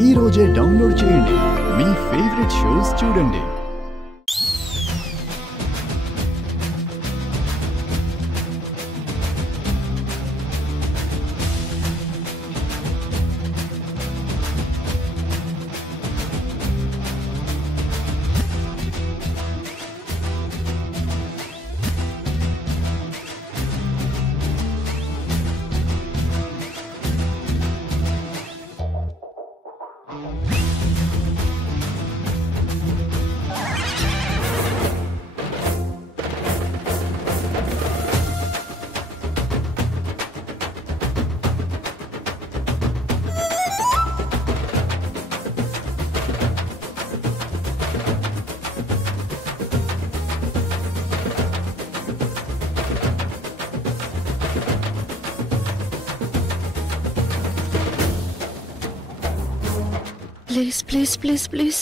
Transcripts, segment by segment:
ఈ రోజే డౌన్లోడ్ చేయండి, మీ ఫేవరెట్ షోస్ చూడండి. Please, please, please, please.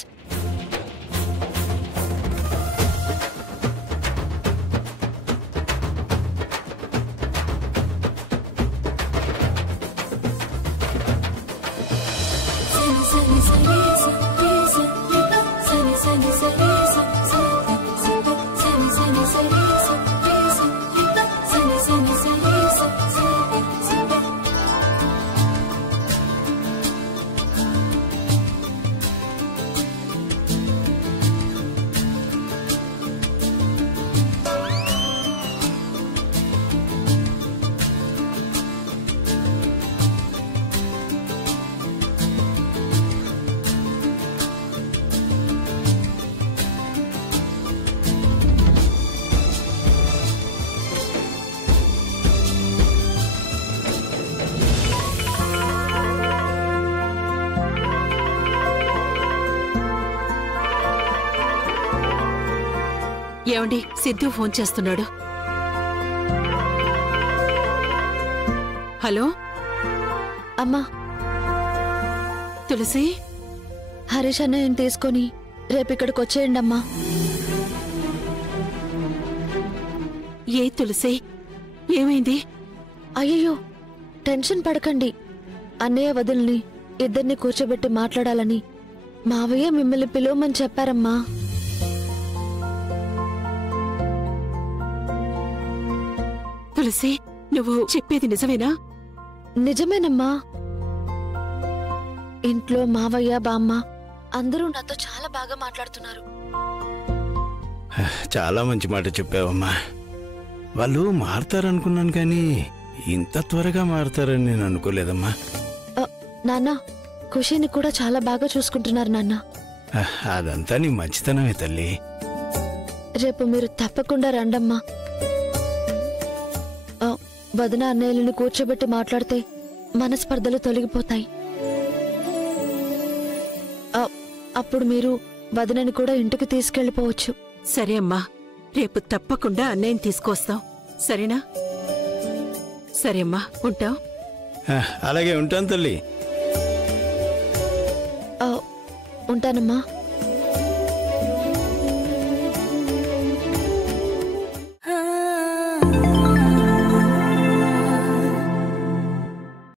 ఏమండి, సిద్ధు ఫోన్ చేస్తున్నాడు. హలో అమ్మా, తులసి, హరీష్ అన్నయ్యని తీసుకొని రేపు ఇక్కడికి వచ్చేయండి అమ్మా. ఏ తులసి, ఏమైంది? అయ్యో, టెన్షన్ పడకండి. అన్నయ్య వదిలిని ఇద్దరిని కూర్చోబెట్టి మాట్లాడాలని మావయ్య మిమ్మల్ని పిలవమని చెప్పారమ్మా. తులసి, నువ్వు చెప్పేది నిజమేనా? నిజమేనమ్మా. ఇంట్లో మావయ్య బామ్మ అందరూ నాతో చాలా బాగా మాట్లాడుతున్నారు. చాలా మంచి మాట చెప్పావమ్మా. వాళ్ళు మారుతారనుకున్నాను కానీ ఇంత త్వరగా మారుతారని నేను అనుకోలేదమ్మా. నాన్న, ఖుషిని కూడా చాలా బాగా చూసుకుంటున్నారు నాన్న. అదంతా నీ మంచితనమే తల్లి. రేపు మీరు తప్పకుండా రండమ్మా. వదిన అన్నయ్యలను కూర్చోబెట్టి మాట్లాడితే మనస్పర్ధలు తొలగిపోతాయి. అప్పుడు మీరు వదినని కూడా ఇంటికి తీసుకెళ్లిపోవచ్చు. సరే అమ్మా, రేపు తప్పకుండా అన్నయ్యని తీసుకొస్తాం. సరేనా? సరే అమ్మా, ఉంటాం. అలాగే ఉంటాను తల్లి. ఉంటానమ్మా.